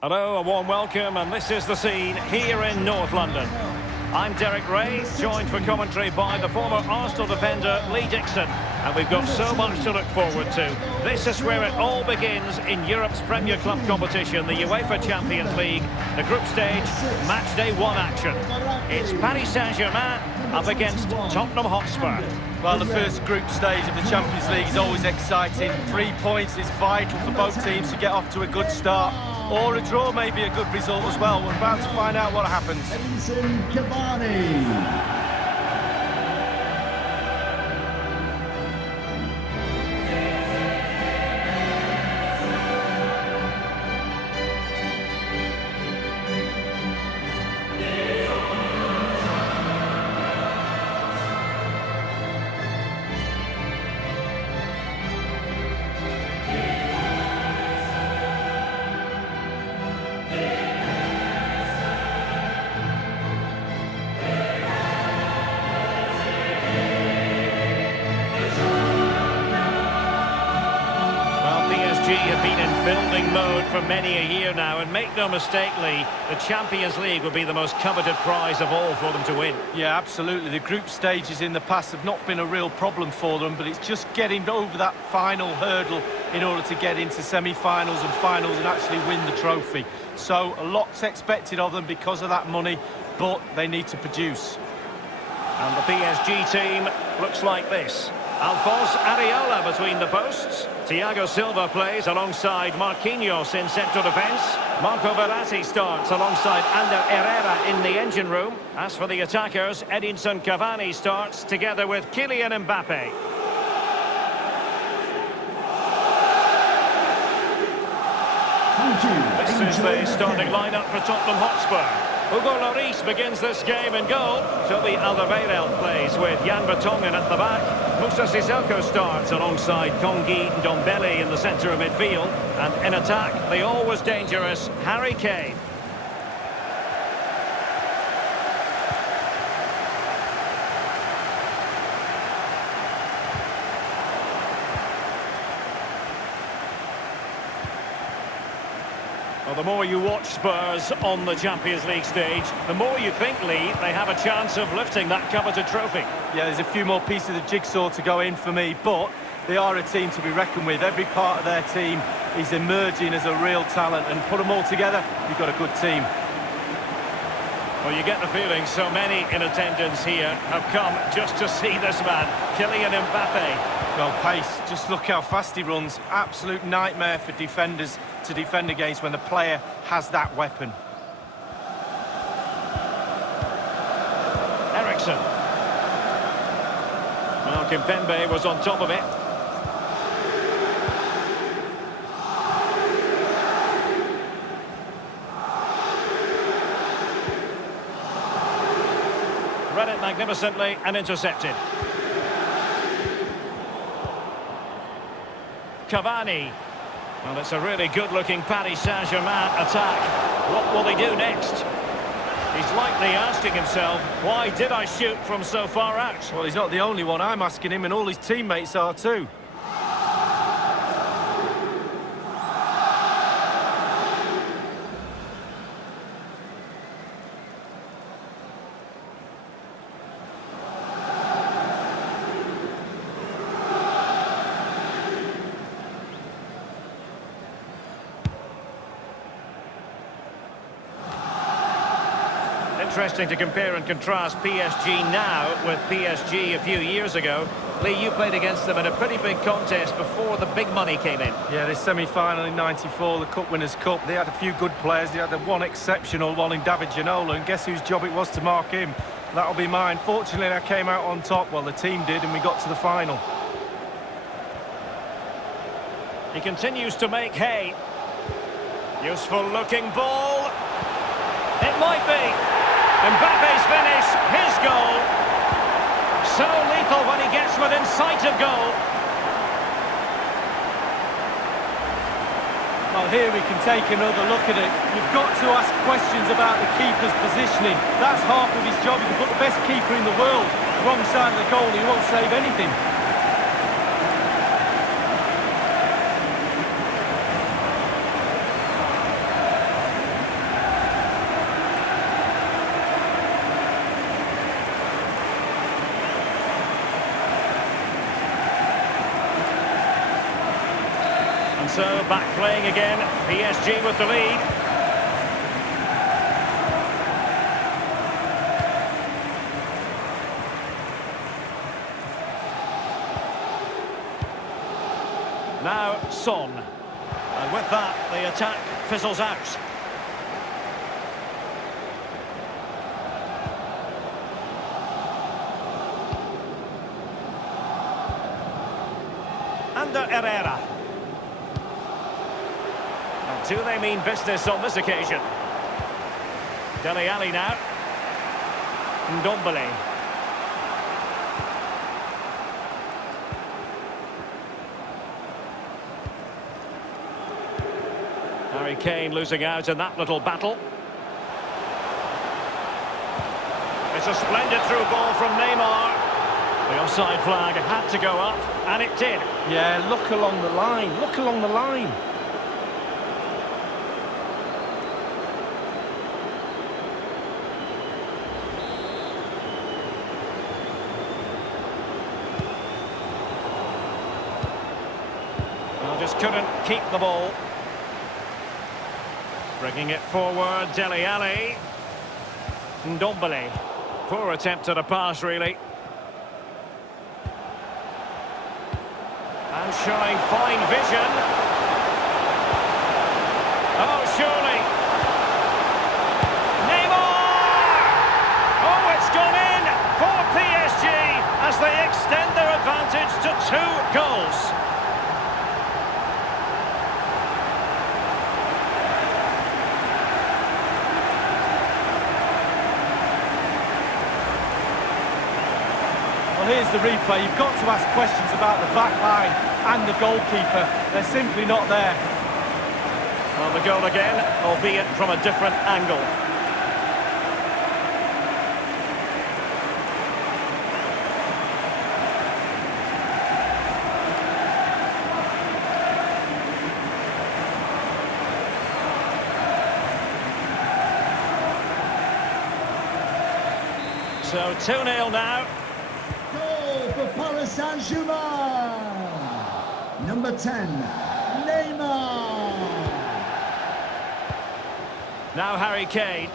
Hello, a warm welcome, and this is the scene here in North London. I'm Derek Ray, joined for commentary by the former Arsenal defender Lee Dixon, and we've got so much to look forward to. This is where it all begins in Europe's Premier Club competition, the UEFA Champions League, the group stage, match day 1 action. It's Paris Saint-Germain up against Tottenham Hotspur. Well, the first group stage of the Champions League is always exciting. 3 points is vital for both teams to get off to a good start. Or a draw may be a good result as well. We're about to find out what happens. Have been in building mode for many a year now, and make no mistake, Lee, the Champions League will be the most coveted prize of all for them to win. Yeah, absolutely. The group stages in the past have not been a real problem for them, but it's just getting over that final hurdle in order to get into semi-finals and finals and actually win the trophy. So a lot's expected of them because of that money, but they need to produce. And the PSG team looks like this. Alphonse Areola between the posts. Thiago Silva plays alongside Marquinhos in central defence. Marco Verratti starts alongside Ander Herrera in the engine room. As for the attackers, Edinson Cavani starts together with Kylian Mbappe. This is the starting lineup for Tottenham Hotspur. Hugo Lloris begins this game in goal. Toby Alderweireld plays with Jan Vertonghen at the back. Moussa Sissoko starts alongside Kongi Ndombele in the centre of midfield. And in attack, the always dangerous Harry Kane. Well, the more you watch Spurs on the Champions League stage, the more you think, Lee, they have a chance of lifting that coveted trophy. Yeah, there's a few more pieces of jigsaw to go in for me, but they are a team to be reckoned with. Every part of their team is emerging as a real talent, and put them all together, you've got a good team. Well, you get the feeling so many in attendance here have come just to see this man, Kylian Mbappe. Well, pace, just look how fast he runs. Absolute nightmare for defenders to defend against when the player has that weapon. Eriksson. Well, Kimpembe was on top of it. Read it magnificently and intercepted. Cavani. Well, it's a really good-looking Paris Saint-Germain attack. What will they do next? He's likely asking himself, why did I shoot from so far out? Well, he's not the only one. I'm asking him, and all his teammates are too. Interesting to compare and contrast PSG now with PSG a few years ago. Lee, you played against them in a pretty big contest before the big money came in. Yeah, this semi-final in '94, the Cup Winners' Cup, they had a few good players. They had the one exceptional one in David Ginola, and guess whose job it was to mark him? That'll be mine. Fortunately, I came out on top. Well, the team did, and we got to the final. He continues to make hay. Useful looking ball. It might be. Mbappe's finish, his goal. So lethal when he gets within sight of goal. Well, here we can take another look at it. You've got to ask questions about the keeper's positioning. That's half of his job. You can put the best keeper in the world wrong side of the goal, he won't save anything. And so, back playing again, PSG with the lead. Now, Son. And with that, the attack fizzles out. Under Herrera. And do they mean business on this occasion? Dele Alli now. Ndombele. Harry Kane losing out in that little battle. It's a splendid through ball from Neymar. The offside flag had to go up, and it did. Yeah, look along the line. Look along the line. Well, just couldn't keep the ball. Bringing it forward, Dele Alli. Ndombele. Poor attempt at a pass, really. And showing fine vision. Oh, surely. Neymar! Oh, it's gone in for PSG as they extend their advantage to 2 goals. Here's the replay. You've got to ask questions about the back line and the goalkeeper. They're simply not there. Well, the goal again, albeit from a different angle. So 2-0 now. For Paris Saint-Germain, number 10, Neymar. Now Harry Kane.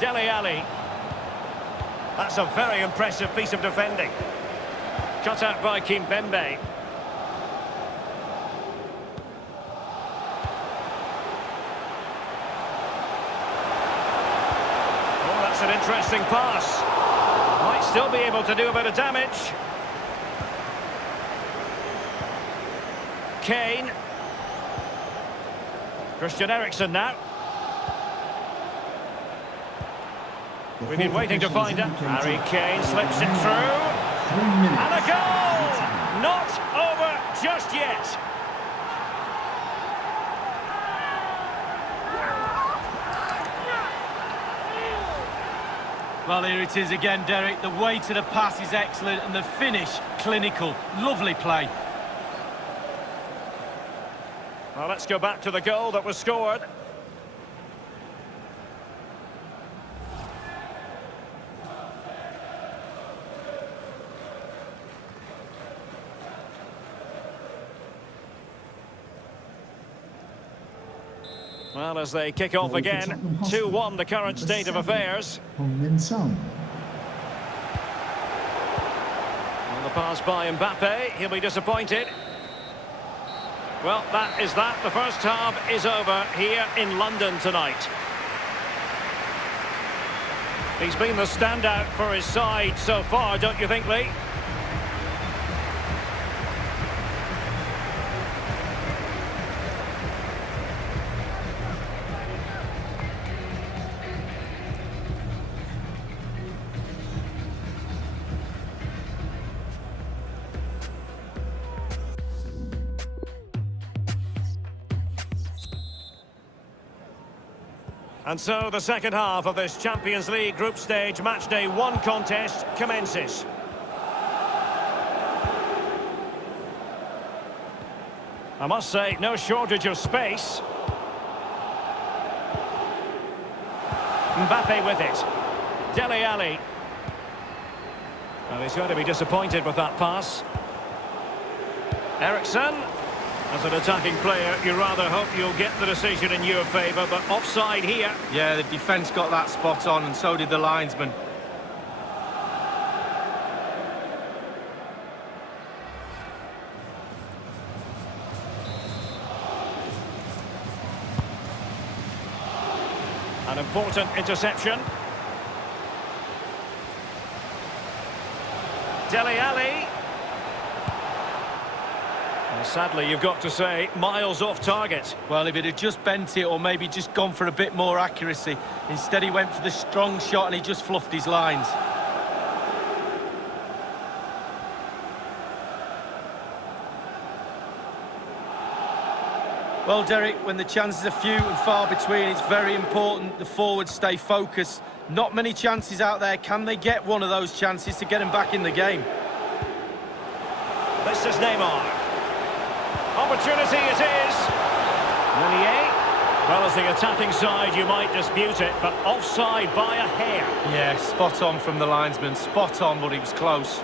Dele Alli. That's a very impressive piece of defending. Cut out by Kimpembe. Oh, that's an interesting pass. Might still be able to do a bit of damage. Kane. Christian Eriksen now. We've been waiting to find it. Harry Kane slips it through. 3 minutes. And a goal! Not over just yet. Well, here it is again, Derek. The way to the pass is excellent and the finish clinical. Lovely play. Well, let's go back to the goal that was scored. Well, as they kick off again, 2-1 the current state of affairs. Well, the pass by Mbappe, he'll be disappointed. Well, that is that. The first half is over here in London tonight. He's been the standout for his side so far, don't you think, Lee? And so the second half of this Champions League group stage matchday 1 contest commences. I must say, no shortage of space. Mbappe with it. Dele Alli. Well, he's going to be disappointed with that pass. Ericsson, as an attacking player, you rather hope you'll get the decision in your favour, but offside here. Yeah, the defence got that spot on, and so did the linesman. An important interception. Dele Alli. Well, sadly, you've got to say, miles off target. Well, if it had just bent it or maybe just gone for a bit more accuracy. Instead, he went for the strong shot and he just fluffed his lines. Well, Derek, when the chances are few and far between, it's very important the forwards stay focused. Not many chances out there. Can they get one of those chances to get them back in the game? This is Neymar. Opportunity it is. Meunier. Well, as the attacking side, you might dispute it, but offside by a hair. Yeah, spot on from the linesman. Spot on, but it was close.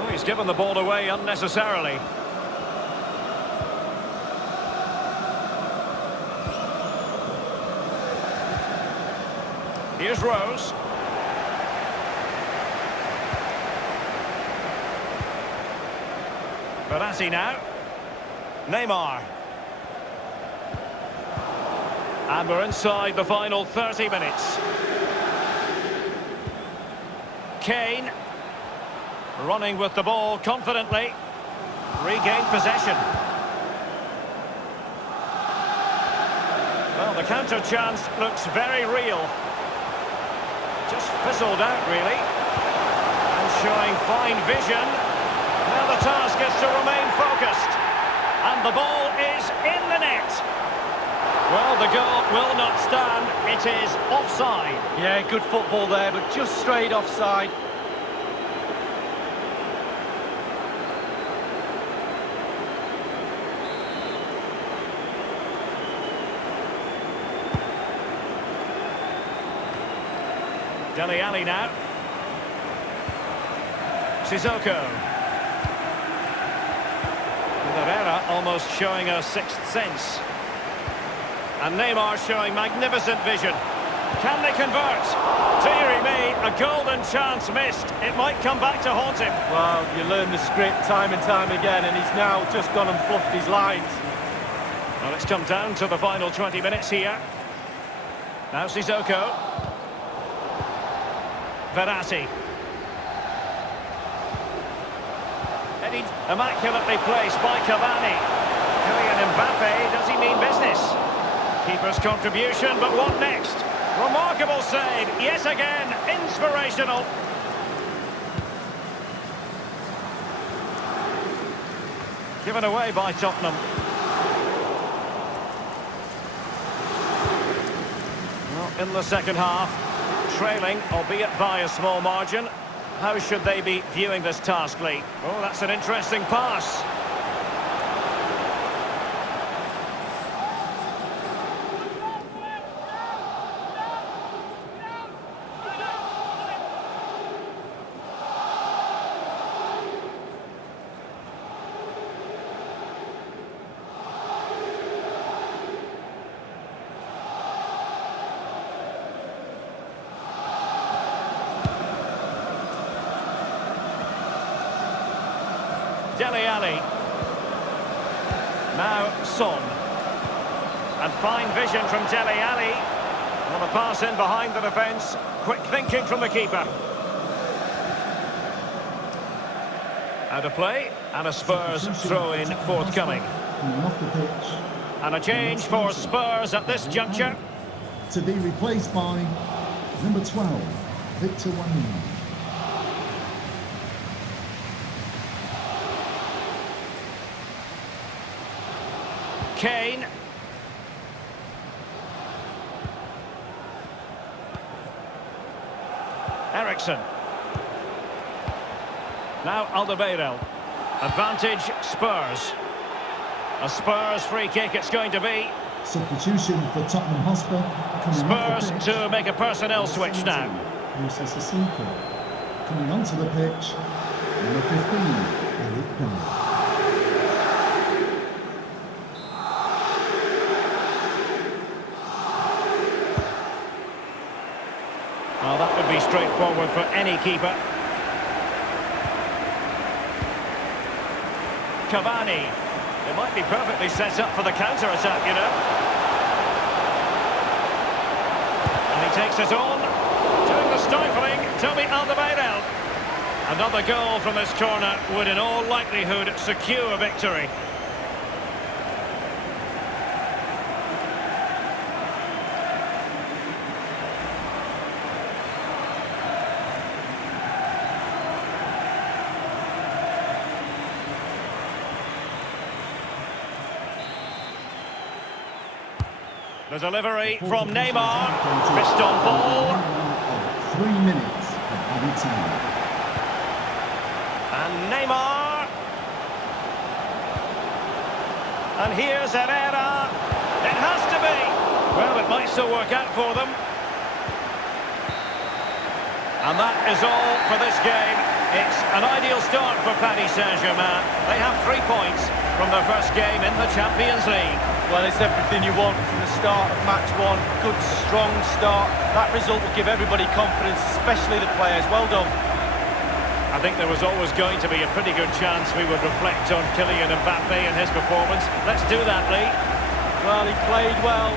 Oh, he's given the ball away unnecessarily. Here's Rose. Verratti now. Neymar. And we're inside the final 30 minutes. Kane. Running with the ball confidently. Regained possession. Well, the counter chance looks very real. Just fizzled out, really. And showing fine vision. Now the task is to remain focused. And the ball is in the net. Well, the goal will not stand. It is offside. Yeah, good football there, but just straight offside. Dele Alli now. Sissoko. Herrera almost showing a sixth sense. And Neymar showing magnificent vision. Can they convert? Deary me, a golden chance missed. It might come back to haunt him. Well, you learn the script time and time again, and he's now just gone and fluffed his lines. Well, it's come down to the final 20 minutes here. Now Sissoko. Verratti. Headed immaculately placed by Cavani. Kylian Mbappe, does he mean business? Keeper's contribution, but what next? Remarkable save, yet again, inspirational. Given away by Tottenham. Well, in the second half, trailing, albeit by a small margin. How should they be viewing this task, Lee? Oh, that's an interesting pass. Dele Alli. Now Son. And fine vision from Dele Alli. On a pass in behind the defence. Quick thinking from the keeper. Out of play. And a Spurs throw-in forthcoming. And a change for Spurs at this juncture. To be replaced by number 12, Victor Wanyama. Kane. Ericsson. Now Alderweireld. Advantage Spurs. A Spurs free kick it's going to be. Substitution for Tottenham Hotspur. Coming off the Spurs pitch, to make a personnel switch now. Musa Sissoko. Coming onto the pitch, number 15, Eric Dyer. Well, that would be straightforward for any keeper. Cavani. It might be perfectly set up for the counter-attack, you know. And he takes it on. Doing the stifling, Toby Alderweireld. Another goal from this corner would in all likelihood secure victory. The delivery from Neymar. Fist on ball. 3 minutes of added time. And Neymar. And here's Herrera. It has to be. Well, it might still work out for them. And that is all for this game. It's an ideal start for Paris Saint-Germain. They have 3 points from their first game in the Champions League. Well, it's everything you want from the start of match one. Good, strong start. That result will give everybody confidence, especially the players. Well done. I think there was always going to be a pretty good chance we would reflect on Kylian Mbappe and his performance. Let's do that, Lee. Well, he played well.